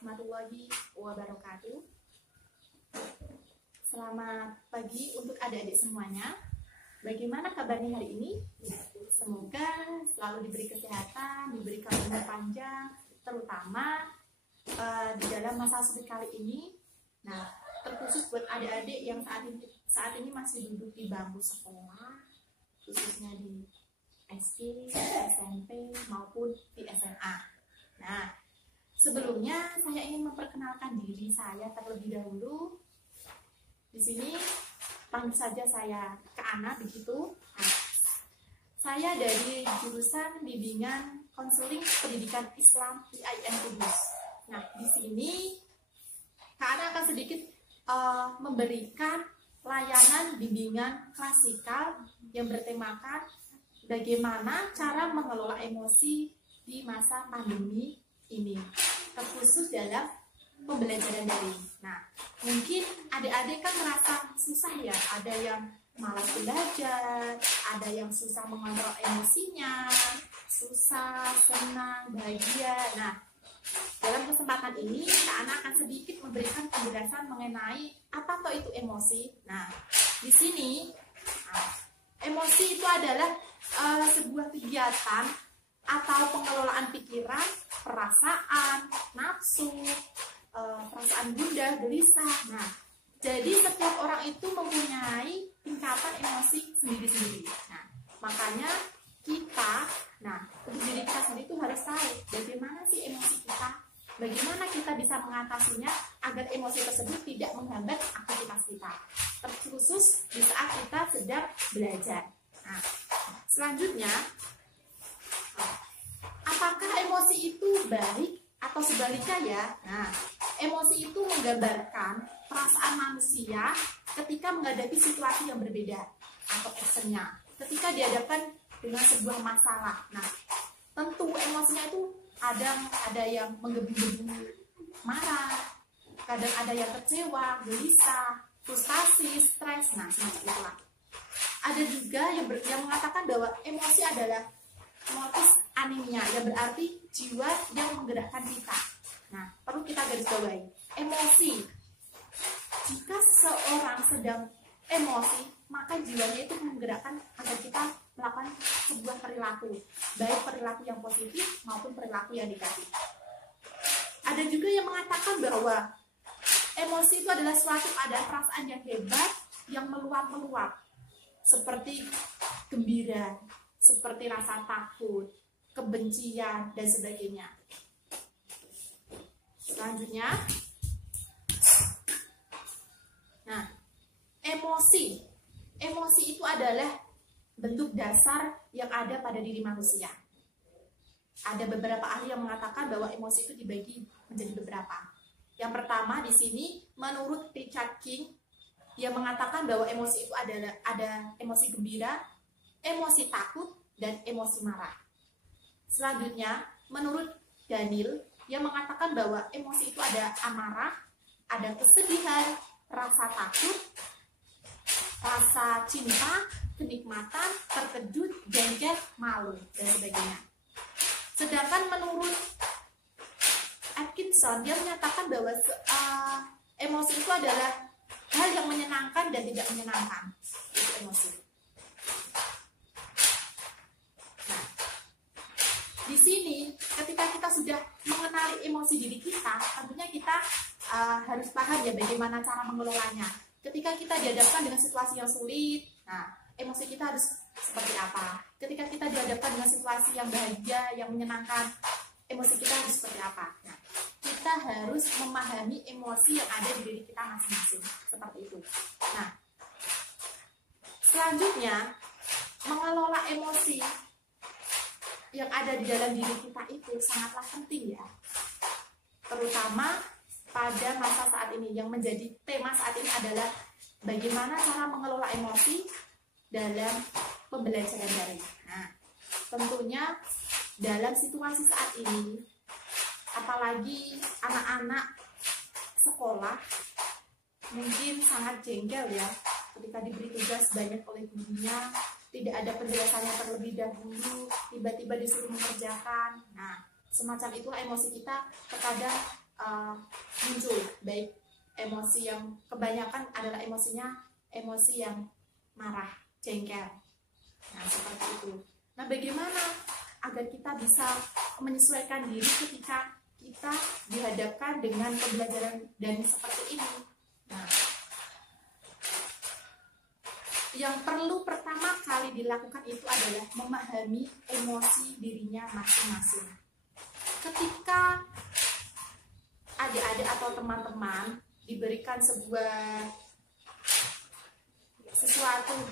warahmatullahi wabarakatuh. Selamat pagi untuk adik-adik semuanya. Bagaimana kabarnya hari ini? Semoga selalu diberi kesehatan, diberikan umur panjang, terutama di dalam masa sulit kali ini. Nah, terkhusus buat adik-adik yang saat ini masih duduk di bangku sekolah, khususnya di SD, SMP maupun di SMA. Nah, sebelumnya saya ingin memperkenalkan diri saya terlebih dahulu. Di sini panggil saja saya Kak Ana begitu. Nah, saya dari jurusan bimbingan konseling pendidikan Islam IAIN Kudus. Nah, di sini Kak Ana akan sedikit memberikan layanan bimbingan klasikal yang bertemakan bagaimana cara mengelola emosi di masa pandemi ini, terkhusus dalam pembelajaran daring. Nah, mungkin adik-adik kan merasa susah ya, ada yang malas belajar, ada yang susah mengontrol emosinya, susah, senang, bahagia. Nah, dalam kesempatan ini, Kak Ana akan sedikit memberikan penjelasan mengenai apa toh itu emosi. Nah, di sini, emosi itu adalah sebuah kegiatan atau pengelolaan pikiran, perasaan, nafsu, perasaan gundah, gelisah. Nah, jadi setiap orang itu mempunyai tingkatan emosi sendiri-sendiri. Nah, makanya kita, untuk diri kita sendiri itu harus tahu bagaimana sih emosi kita, bagaimana kita bisa mengatasinya agar emosi tersebut tidak menghambat aktivitas kita, terkhusus di saat kita sedang belajar. Nah, selanjutnya, apakah emosi itu baik atau sebaliknya ya? Nah, emosi itu menggambarkan perasaan manusia ketika menghadapi situasi yang berbeda atau actionnya, ketika dihadapkan dengan sebuah masalah. Nah, tentu emosinya itu ada yang menggebu-gebu, marah, kadang ada yang kecewa, gelisah, frustasi, stres, nah semacam itulah. Ada juga yang mengatakan bahwa emosi adalah motus animia, yang berarti jiwa yang menggerakkan kita. Nah, perlu kita garis bawahi, emosi. Jika seseorang sedang emosi, maka jiwanya itu menggerakkan agar kita melakukan sebuah perilaku, baik perilaku yang positif maupun perilaku yang negatif. Ada juga yang mengatakan bahwa emosi itu adalah ada perasaan yang hebat, yang meluap-meluap, seperti gembira, seperti rasa takut, kebencian, dan sebagainya. Selanjutnya, emosi itu adalah bentuk dasar yang ada pada diri manusia. Ada beberapa ahli yang mengatakan bahwa emosi itu dibagi menjadi beberapa. Yang pertama di sini, menurut Richard King, dia mengatakan bahwa emosi itu ada emosi gembira, emosi takut, dan emosi marah. Selanjutnya, menurut Daniel, dia mengatakan bahwa emosi itu ada amarah, ada kesedihan, rasa takut, rasa cinta, kenikmatan, terkejut, jengkel, malu, dan sebagainya. Sedangkan menurut Atkinson, dia menyatakan bahwa emosi itu adalah hal yang menyenangkan dan tidak menyenangkan. Itu emosi. Nah, di sini ketika kita sudah mengenali emosi diri kita, tentunya kita harus paham ya bagaimana cara mengelolanya. Ketika kita dihadapkan dengan situasi yang sulit, emosi kita harus seperti apa? Ketika kita dihadapkan dengan situasi yang bahagia, yang menyenangkan, emosi kita harus seperti apa? Nah, kita harus memahami emosi yang ada di diri kita masing-masing, seperti itu. Nah, selanjutnya, mengelola emosi yang ada di dalam diri kita itu sangatlah penting ya, terutama pada masa saat ini. Yang menjadi tema saat ini adalah bagaimana cara mengelola emosi dalam pembelajaran daring. Nah, tentunya dalam situasi saat ini, apalagi anak-anak sekolah mungkin sangat jengkel ya ketika diberi tugas banyak oleh gurunya, tidak ada penjelasannya terlebih dahulu, tiba-tiba disuruh mengerjakan. Nah, semacam itulah emosi kita terkadang muncul, baik emosi yang kebanyakan adalah emosi yang marah, jengkel. Nah, seperti itu. Nah, bagaimana agar kita bisa menyesuaikan diri ketika kita dihadapkan dengan pembelajaran daring seperti ini? Nah, yang perlu pertama kali dilakukan itu adalah memahami emosi dirinya masing-masing. Ketika adik-adik atau teman-teman diberikan sesuatu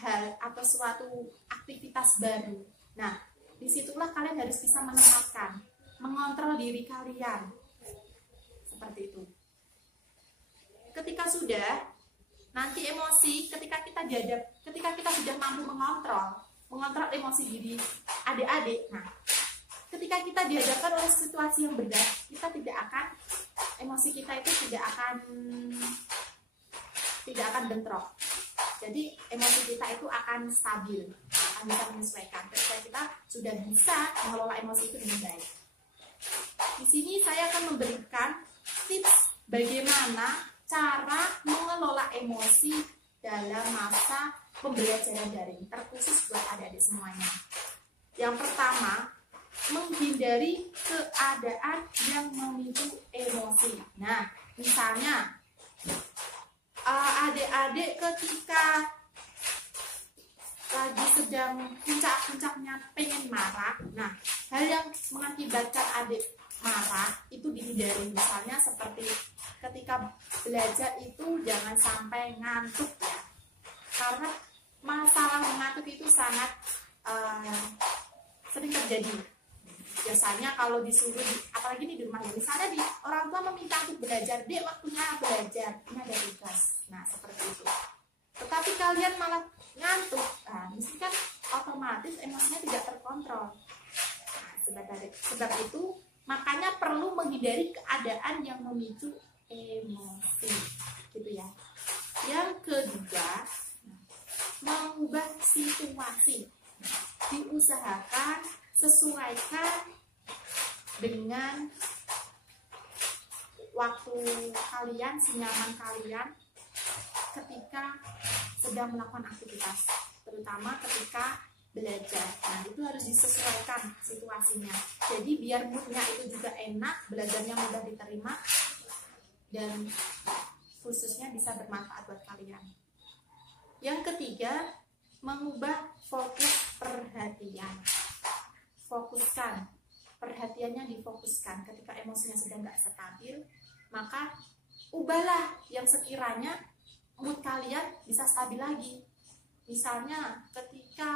hal atau suatu aktivitas baru, nah disitulah kalian harus bisa menempatkan, mengontrol diri kalian seperti itu. Ketika sudah nanti emosi, ketika kita sudah mampu mengontrol emosi diri adik-adik, nah ketika kita dihadapkan oleh situasi yang berat, emosi kita itu tidak akan bentrok. Jadi emosi kita itu akan stabil, akan bisa menyesuaikan ketika kita sudah bisa mengelola emosi itu dengan baik. Di sini saya akan memberikan tips bagaimana cara mengelola emosi dalam masa pembelajaran daring, terkhusus buat adik-adik semuanya. Yang pertama, menghindari keadaan yang memicu emosi. Nah, misalnya adik-adik ketika lagi sedang puncak-puncaknya pengen marah, nah hal yang mengakibatkan adik marah itu dihindari. Misalnya seperti ketika belajar itu jangan sampai ngantuk ya, karena masalah mengantuk itu sangat sering terjadi. Biasanya kalau disuruh, apalagi di rumah ya, misalnya orang tua meminta untuk belajar, "Dek, waktunya belajar, ini ada tugas." Nah, seperti itu. Tetapi kalian malah ngantuk, nah, mesti kan otomatis emosinya tidak terkontrol. Nah, sebab itu makanya perlu menghindari keadaan yang memicu emosi, gitu ya. Yang kedua, mengubah situasi. Diusahakan sesuaikan dengan waktu kalian, senyaman kalian ketika sedang melakukan aktivitas, terutama ketika belajar. Nah, itu harus disesuaikan situasinya. Jadi biar moodnya itu juga enak, belajarnya mudah diterima, dan khususnya bisa bermanfaat buat kalian. Yang ketiga, mengubah fokus perhatian. Fokuskan, perhatiannya difokuskan. Ketika emosinya sedang nggak stabil, maka ubahlah yang sekiranya mood kalian bisa stabil lagi. Misalnya ketika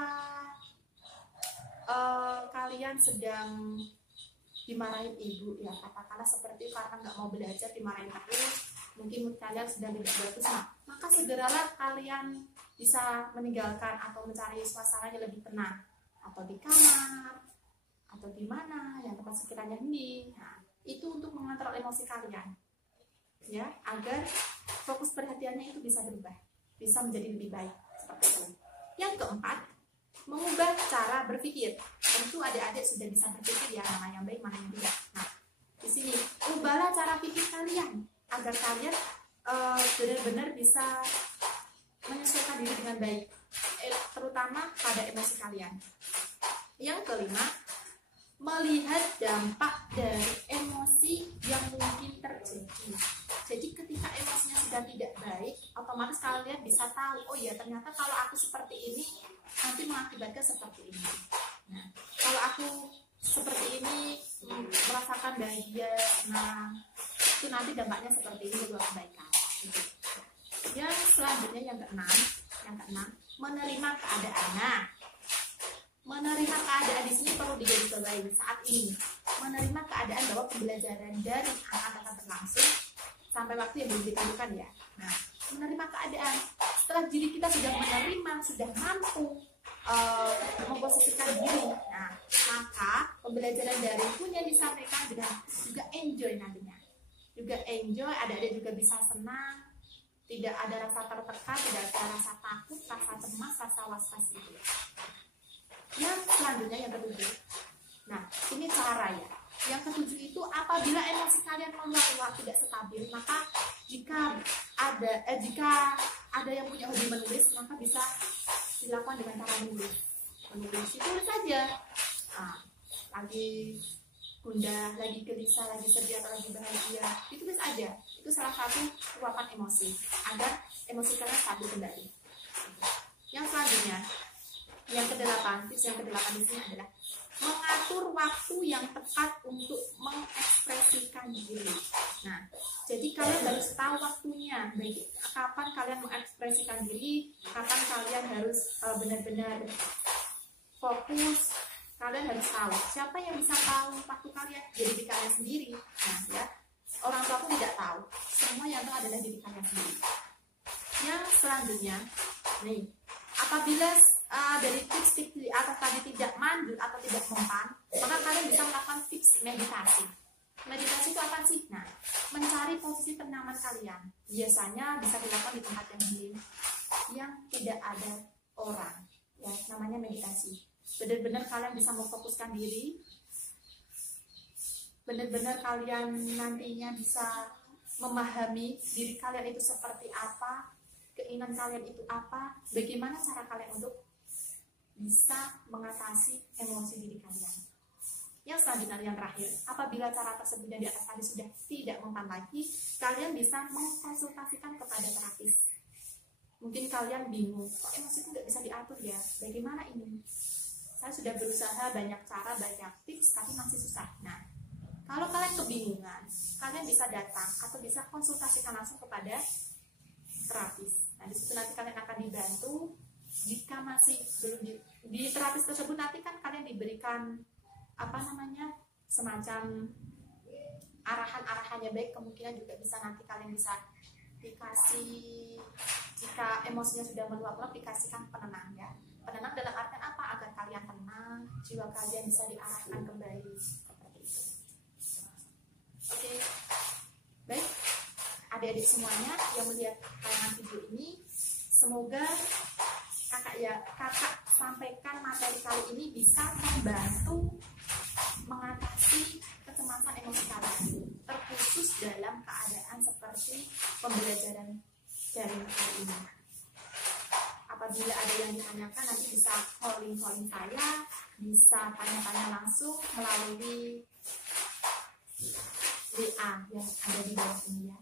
kalian sedang dimarahin ibu ya, katakanlah seperti itu, karena nggak mau belajar dimarahin terus, mungkin mood kalian sedang tidak bagus, nah maka segeralah kalian bisa meninggalkan atau mencari suasana yang lebih tenang, atau di kamar atau di mana yang tempat sekiranya hening. Nah, itu untuk mengontrol emosi kalian ya, agar fokus perhatiannya itu bisa berubah, bisa menjadi lebih baik, seperti itu. Yang keempat, mengubah cara berpikir. Tentu adik-adik sudah bisa berpikir ya, mana yang baik, mana yang tidak. Nah, di sini ubahlah cara pikir kalian agar kalian benar-benar bisa menyesuaikan diri dengan baik, terutama pada emosi kalian. Yang kelima, melihat dampak dari emosi yang mungkin terjadi. Jadi ketika emosinya sudah tidak baik, otomatis kalian bisa tahu, oh ya ternyata kalau aku seperti ini nanti mengakibatkan seperti ini. Nah, kalau aku seperti ini merasakan bahagia, nah itu nanti dampaknya seperti ini buat kebaikan. Yang selanjutnya yang keenam, menerima keadaan. Nah, menerima keadaan di sini perlu digarisbawahi saat ini. Menerima keadaan bahwa pembelajaran dari akan tetap berlangsung sampai waktu yang belum ditentukan ya. Nah, menerima keadaan setelah diri kita sudah menerima, sudah mampu memposisikan diri. Nah, maka pembelajaran daring pun yang disampaikan dengan juga enjoy nantinya. Juga enjoy, ada juga bisa senang, tidak ada rasa tertekan, tidak ada rasa takut, rasa cemas, rasa was-was itu. Yang selanjutnya yang ketujuh. Nah, ini cara ya. Yang ketujuh itu apabila emosi kalian meluap-luap tidak stabil, maka jika ada yang punya hobi menulis, maka bisa dilakukan dengan cara menulis ditulis saja. Lagi gundah, lagi gelisah, lagi sedih atau lagi bahagia, ditulis aja. Itu salah satu luapan emosi agar emosi kalian stabil kembali. Yang selanjutnya, tips yang kedelapan di sini adalah mengatur waktu yang tepat untuk mengekspresikan diri. Nah, jadi kalian harus tahu waktunya, kapan kalian mengekspresikan diri, kapan kalian harus benar-benar fokus. Kalian harus tahu siapa yang bisa tahu waktu kalian, diri kalian sendiri. Nah, ya, orang tua pun tidak tahu. Semua yang tahu adalah diri kalian sendiri. Yang selanjutnya, nih, apabila dari tips di atas tadi tidak mandul atau tidak mempan, maka kalian bisa melakukan tips meditasi. Meditasi itu apa sih? Nah, mencari posisi penyaman kalian. Biasanya bisa dilakukan di tempat yang hening, yang tidak ada orang. Ya, namanya meditasi. Benar-benar kalian bisa memfokuskan diri. Benar-benar kalian nantinya bisa memahami diri kalian itu seperti apa, keinginan kalian itu apa, bagaimana cara kalian untuk bisa mengatasi emosi diri kalian. Yang selanjutnya, yang terakhir, apabila cara tersebut yang di atas tadi sudah tidak mempan lagi, kalian bisa mengkonsultasikan kepada terapis. Mungkin kalian bingung, kok emosi itu nggak bisa diatur ya, bagaimana ini? Saya sudah berusaha banyak cara, banyak tips, tapi masih susah. Nah, kalau kalian kebingungan, kalian bisa datang atau bisa konsultasikan langsung kepada terapis. Nah, di situ nanti kalian akan dibantu. Jika masih belum di terapis tersebut, nanti kan kalian diberikan semacam arahan-arahannya, baik kemungkinan juga bisa nanti kalian bisa dikasih, jika emosinya sudah meluap-luap, dikasihkan penenang ya. Penenang dalam artian apa? Agar kalian tenang, jiwa kalian bisa diarahkan kembali seperti itu. Oke, baik adik-adik semuanya yang melihat tayangan video ini, semoga kakak sampaikan materi kali ini bisa membantu mengatasi kecemasan emosi kalian, terkhusus dalam keadaan seperti pembelajaran daring kali ini. Apabila ada yang ditanyakan, nanti bisa calling saya, bisa tanya-tanya langsung melalui WA yang ada di bawah ini ya.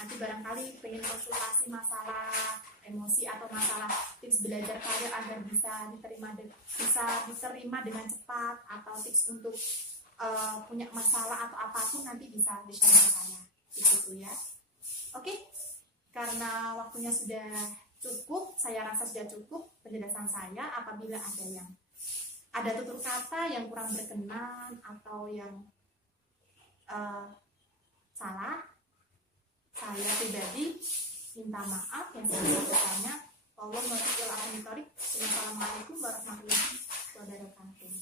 Nanti barangkali pengen konsultasi masalah emosi atau masalah tips belajar kalian agar bisa diterima dengan cepat, atau tips untuk punya masalah atau apapun, nanti bisa di-share ke saya di situ ya. Oke, karena waktunya sudah cukup, saya rasa sudah cukup penjelasan saya. Apabila ada tutur kata yang kurang berkenan atau yang salah, saya pribadi minta maaf yang sebesar-besarnya. Assalamualaikum warahmatullahi wabarakatuh.